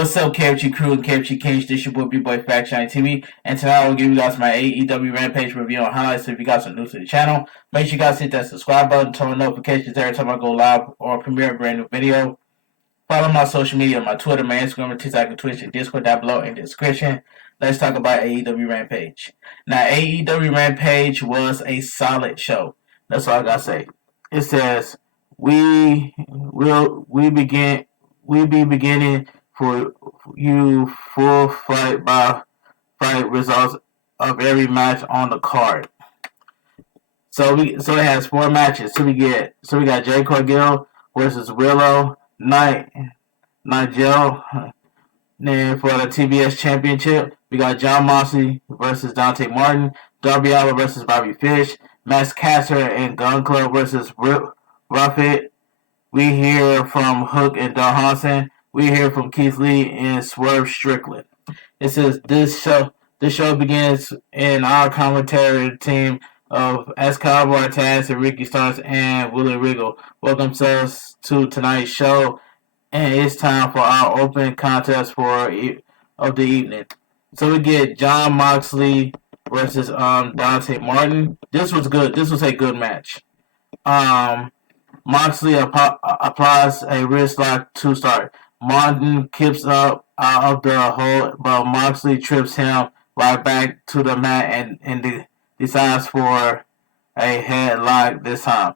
What's up, KFG crew and KFG Cage? This your boy bigboyfactsjoonytv, and tonight I will give you guys my AEW Rampage review and highlights. If you guys are new to the channel, make sure you guys hit that subscribe button, turn on notifications every time I go live or premiere a brand new video. Follow my social media, my Twitter, my Instagram, TikTok, and Twitch, and Discord down below in the description. Let's talk about AEW Rampage. Now, AEW Rampage was a solid show. That's all I gotta say. It says we be beginning for you full fight by fight results of every match on the card. So it has 4 matches. So we got Jay Cargill versus Willow Nigel. Then for the TBS Championship, we got John Moxley versus Dante Martin, Darby Allin versus Bobby Fish, Max Caster and Gun Club versus Rough It. We hear from Hook and Don Hansen. We hear from Keith Lee and Swerve Strickland. It says this show begins in our commentary team of Excalibur, Taz, and Ricky Starks and Willie Regal. Welcome to tonight's show, and it's time for our open contest of the evening. So we get John Moxley versus Dante Martin. This was good. This was a good match. Moxley applies a wrist lock to start. Martin kicks up out of the hole, but Moxley trips him right back to the mat and decides for a headlock this time.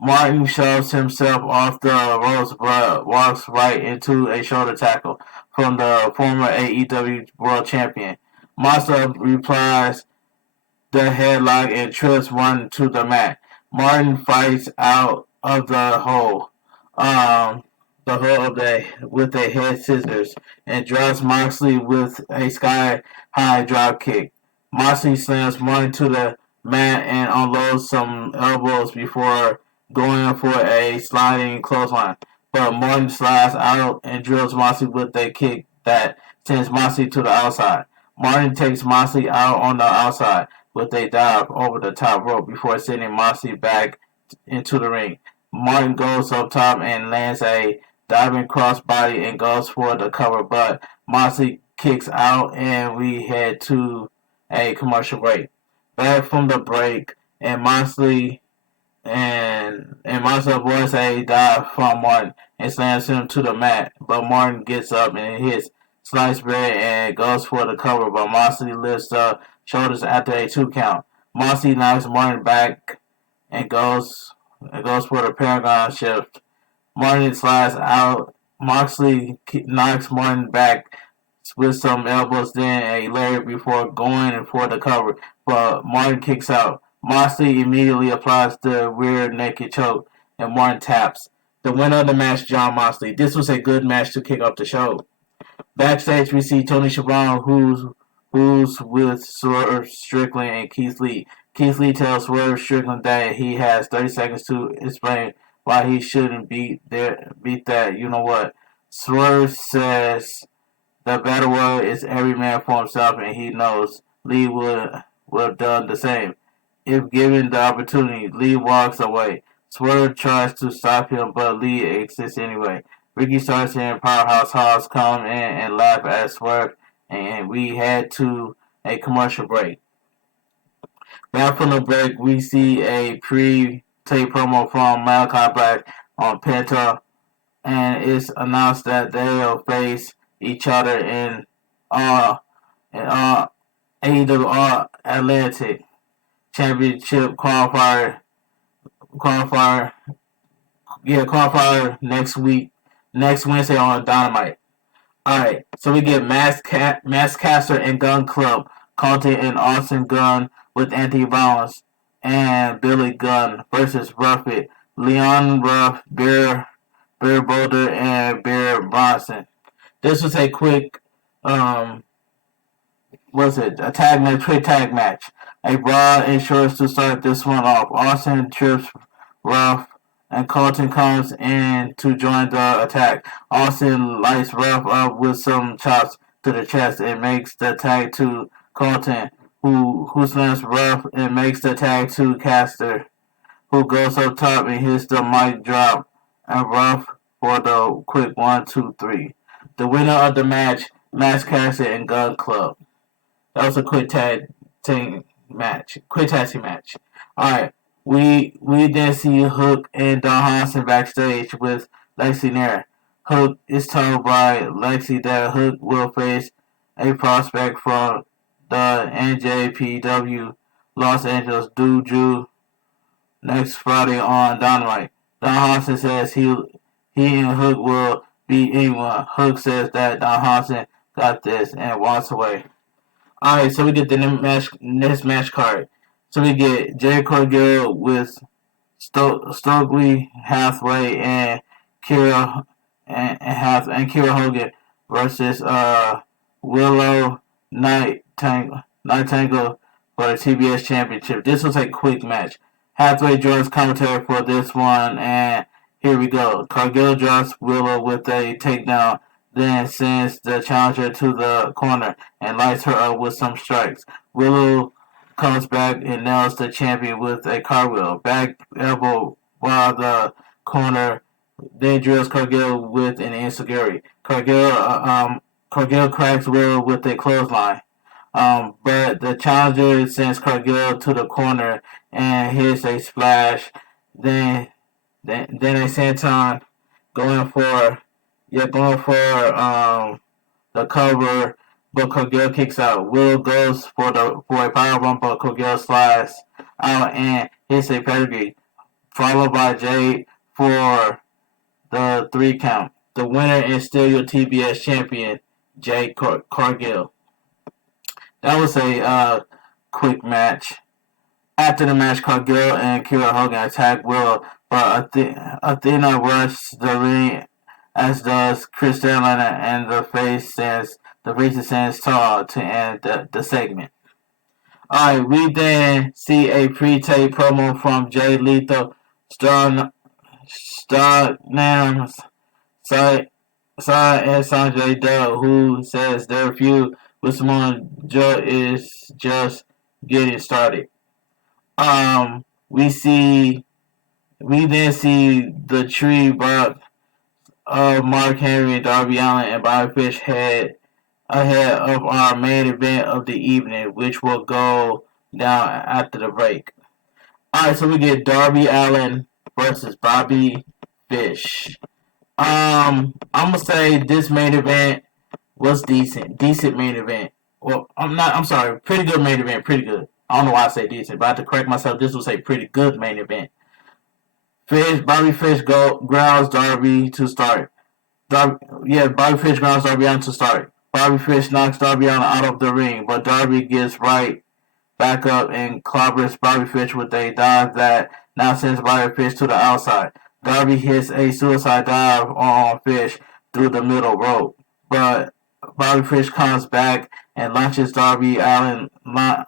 Martin shoves himself off the ropes but walks right into a shoulder tackle from the former AEW World Champion. Moxley replies the headlock and trips Martin to the mat. Martin fights out of the hole. With a head scissors and drops Moxley with a sky-high drop kick. Moxley slams Martin to the mat and unloads some elbows before going for a sliding clothesline. But Martin slides out and drills Moxley with a kick that sends Moxley to the outside. Martin takes Moxley out on the outside with a dive over the top rope before sending Moxley back into the ring. Martin goes up top and lands a diving crossbody and goes for the cover, but Moxley kicks out and we head to a commercial break. Back from the break, and Moxley avoids a dive from Martin and slams him to the mat, but Martin gets up and hits sliced bread and goes for the cover, but Moxley lifts the shoulders after a 2 count. Moxley knocks Martin back and goes for the Paragon shift. Martin slides out. Moxley knocks Martin back with some elbows, then a lariat before going for the cover, but Martin kicks out. Moxley immediately applies the rear naked choke, and Martin taps. The winner of the match, John Moxley. This was a good match to kick off the show. Backstage, we see Tony Schiavone, who's with Swerve Strickland and Keith Lee. Keith Lee tells Swerve Strickland that he has 30 seconds to explain why he shouldn't beat that. You know what? Swerve says the battle royal is every man for himself, and he knows Lee would have done the same. If given the opportunity, Lee walks away. Swerve tries to stop him, but Lee exits anyway. Ricky Starks and Powerhouse Hobbs come in and laugh at Swerve, and we head to a commercial break. Back from the break, we see a pre-tape promo from Malachi Black on Penta, and it's announced that they'll face each other in AEW Atlantic Championship qualifier next Wednesday on Dynamite. Alright, so we get Max Caster and Gun Club, Colton and Austin Gunn with Anthony Rollins and Billy Gunn versus Rough It, Leon Ruff, Bear Boulder, and Bear Bronson. This was a quick, a quick tag match. A brawl ensures to start this one off. Austin trips Ruff, and Colton comes in to join the attack. Austin lights Ruff up with some chops to the chest and makes the tag to Colton, who slams Ruff and makes the tag to Caster, who goes up top and hits the mic drop, and Ruff for the quick 1, 2, 3. The winner of the match, Max Caster and Gun Club. That was a quick tag team match. Alright. We then see Hook and Don Hansen backstage with Lexi Nair. Hook is told by Lexi that Hook will face a prospect from the NJPW Los Angeles Dojo next Friday on Dynamite. Don Hansen says he and Hook will beat anyone. Hook says that Don Hansen got this and walks away. Alright, so we get the next match card. So we get Jay Cargill with Stokely Hathaway and Kira Hogan versus Willow Nightingale for the TBS Championship. This was a quick match. Hathaway joins commentary for this one, and here we go. Cargill drops Willow with a takedown, then sends the challenger to the corner and lights her up with some strikes. Willow comes back and nails the champion with a cartwheel. Back elbow while the corner, then drills Cargill with an enziguri. Cargill cracks Willow with a clothesline. But the challenger sends Cargill to the corner and hits a splash. Then a senton going for the cover, but Cargill kicks out. Will goes for a powerbomb, but Cargill slides out and hits a pedigree, followed by Jade for the 3 count. The winner is still your TBS champion, Jade Cargill. That was a quick match. After the match, Cargill and Kira Hogan attack Willow, but Athena rushes the ring, as does Chris Stanley, and the face stands tall to end the segment. Alright, we then see a pre-tape promo from Jay Lethal, Starnam, Sai and Sanjay Dutt, who says their feud with Samoa Joe is just getting started. We then see the tree bark of Mark Henry and Darby Allin and Bobby Fish ahead of our main event of the evening, which will go down after the break. Alright, so we get Darby Allin versus Bobby Fish. I'm gonna say this main event was decent main event. Well, pretty good main event, pretty good. I don't know why I say decent, but I have to correct myself. This was a pretty good main event. Bobby Fish grounds Darby to start. Bobby Fish grounds Darby Allin to start. Bobby Fish knocks Darby Allin out of the ring, but Darby gets right back up and clobbers Bobby Fish with a dive that now sends Bobby Fish to the outside. Darby hits a suicide dive on Fish through the middle rope, but Bobby Fish comes back and launches Darby Allin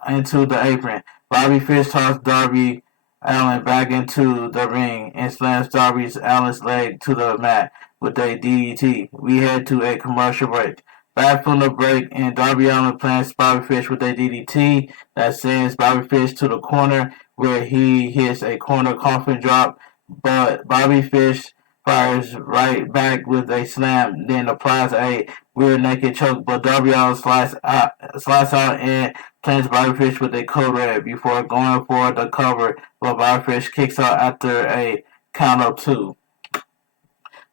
into the apron. Bobby Fish tosses Darby Allin back into the ring and slams Darby Allin's leg to the mat with a DDT. We head to a commercial break. Back from the break, and Darby Allin plants Bobby Fish with a DDT that sends Bobby Fish to the corner where he hits a corner coffin drop, but Bobby Fish fires right back with a slam, then applies a rear naked choke, but Darby Allin slides out and plants Bobby Fish with a code red before going for the cover, but Bobby Fish kicks out after a count of 2.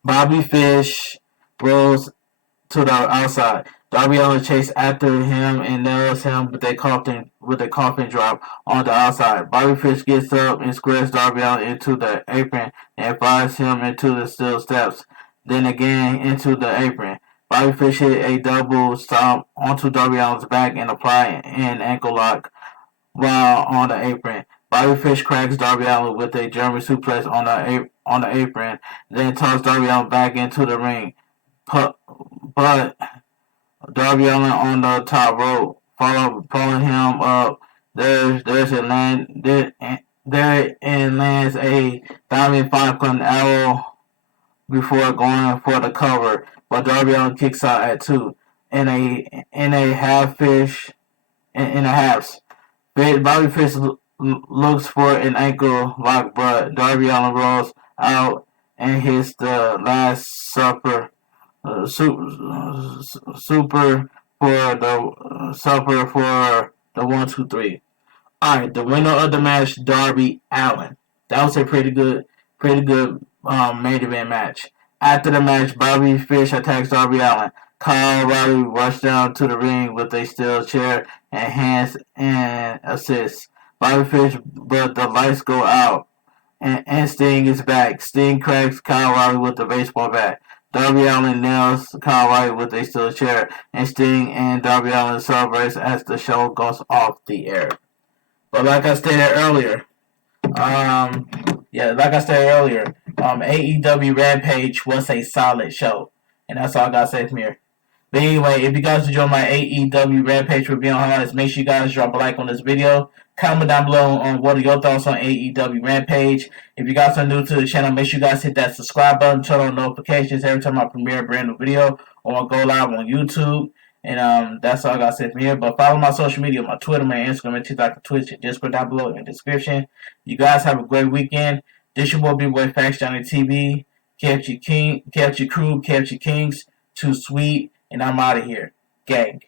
Bobby Fish rolls to the outside. Darby Allin chases after him and nails him with a coffin drop on the outside. Bobby Fish gets up and squares Darby Allin into the apron and fires him into the steel steps, then again into the apron. Bobby Fish hit a double stomp onto Darby Allin's back and apply an ankle lock while on the apron. Bobby Fish cracks Darby Allin with a German suplex on the apron, then tosses Darby Allin back into the ring. But Darby Allin on the top rope, pulling him up. There and lands a diving 5-button arrow before going for the cover, but Darby Allin kicks out at 2 in a halves. Bobby Fish looks for an ankle lock, but Darby Allin rolls out and hits the Last Supper super for the Super for the 1, 2, 3. All right, the winner of the match, Darby Allin. That was a pretty good main event match. After the match, Bobby Fish attacks Darby Allin. Kyle O'Reilly rushed down to the ring with a steel chair and hands and assists Bobby Fish, but the lights go out and Sting is back. Sting cracks Kyle O'Reilly with a baseball bat. Darby Allin nails Kyle O'Reilly with a steel chair, and Sting and Darby Allin celebrates as the show goes off the air. But like I stated earlier, AEW Rampage was a solid show, and that's all I gotta say from here. But anyway, if you guys enjoy my AEW Rampage review on highlights, make sure you guys drop a like on this video. Comment down below on what are your thoughts on AEW Rampage. If you guys are new to the channel, make sure you guys hit that subscribe button, turn on notifications every time I premiere a brand new video or go live on YouTube. And that's all I gotta say from here. But follow my social media, my Twitter, my Instagram, and TikTok, and Twitch, and Discord down below in the description. You guys have a great weekend. This your boy bigboyfactsjoonytv. KFG King, KFG Crew, KFG Kings, Too Sweet, and I'm out of here. Gang.